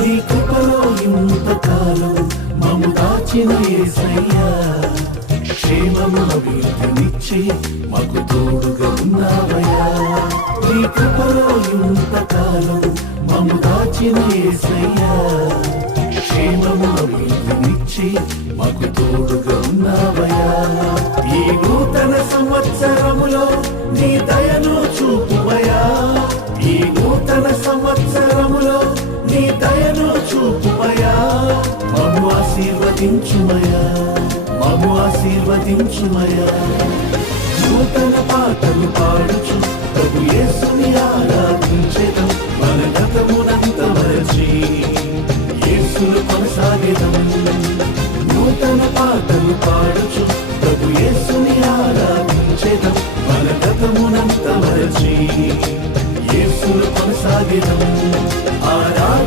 నీ కృపలో ఇంతకాలం మమ్ము దాచిన యేసయ్యా, క్షేమము అభివృద్ధినిచ్చి మాకు తోడుగా ఉన్నావయ్యా. నీ కృపలో ఇంతకాలం మమ్ము దాచిన యేసయ్యా, క్షేమము అభివృద్ధినిచ్చి మాకు తోడుగా ఉన్నావయ్యా. ఈ నూతన సంవత్సరములో నీ దయను చూపువయ్యా, ఈ నూతన సంవత్సరములో నీ దయను చూపువయ్యా. మమ్ము ఆశీర్వదించుమయ్యా, మమ్ము ఆశీర్వదించుమయ్యా. నూతన పాటలు పాడుచు ప్రభు యేసుని ఆరాధించెదం, మన గతమునంత మరచి యేసును కొనసాగెదం. నూతన పాటలు పాడుచు